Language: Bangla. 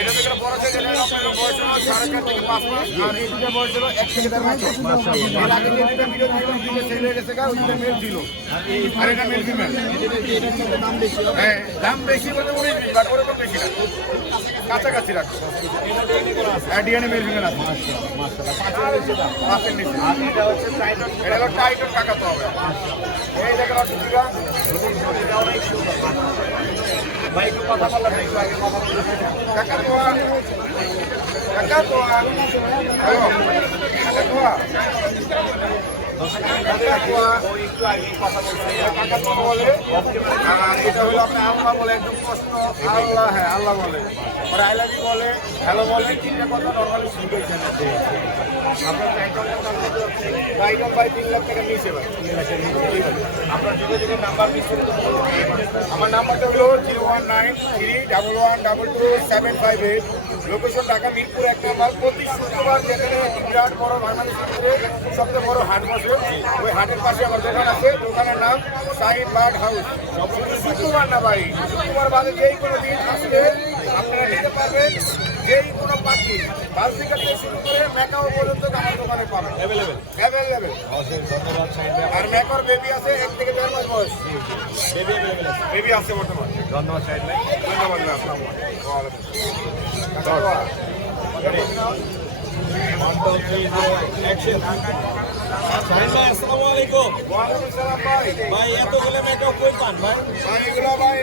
এটা থেকে বড় থেকে বয়স হলো 4.5 থেকে 5 মাস আর এই দুটো বয়স হলো 1 থেকে 1.5 মাস। মাশাআল্লাহ। এর আগে যে দুটো ভিডিও দিলাম দুটো ছেলে গেছে গা ওইটা মেল ছিল। আর এটা মেল ফিমেল। এটা দাম বেশি। হ্যাঁ দাম বেশি বলে 19 বাট ওরে তো বেশি না। কাছাকাছি রাখো। এটা ডিএনএ মেল ফিমেল আছে। মাশাআল্লাহ। পাঁচের নিচে। আর এটা হচ্ছে টাইটন। এটা হলো টাইটন কাকা তো হবে। এই দেখো দুটোটা এটা অনেক সুন্দর। ভাই একটু কথা বললাম একটু আগে কথা বললাম কাকা তো কাকা তো হ্যালো কাকা তো একটু আগে কথা বলছি কাকা তো বলে আর এটা হলো আপনি আল্লাহ বলে একদম প্রশ্ন আল্লাহ হ্যাঁ আল্লাহ বলে আর আই লাভ ইউ বলে হ্যালো বলে তিনটা কথা নরমালি শিখেছেন আপনার টাইটন ভাই 3 লাখ টাকা নিচে ভাই 3 লাখের নিচে আপনার যোগাযোগের নাম্বার নিচে আমার নাম্বারটা হলো 01931122758 লোকেশন ঢাকা মিরপুর 1 নম্বর। প্রতি শুক্রবার যেখানে বিরাট বড় বাংলাদেশের সবচেয়ে বড় হাট বসে ওই হাটের পাশে আমার দোকান আছে। দোকানের নাম সাহিদ বার্ড হাউস। শুক্রবার না ভাই শুক্রবার বাদে যেই কোনো দিন আসলে আপনারা নিতে পারবেন যেই কোনো পাখি বালতিকা থেকে শুরু করে ম্যাকাও পর্যন্ত আমার দোকানে পাবেন অ্যাভেলেবেল। আর ম্যাকার বেবি আছে 1 থেকে 1.5 মাস বয়স বেবি আছে বর্তমানে। ধন্যবাদ সাহেব ভাই। ধন্যবাদ আসসালামু আলাইকুম। ভাই এতগুলো মেকআপ কই পান ভাই? ভাই এগুলো ভাই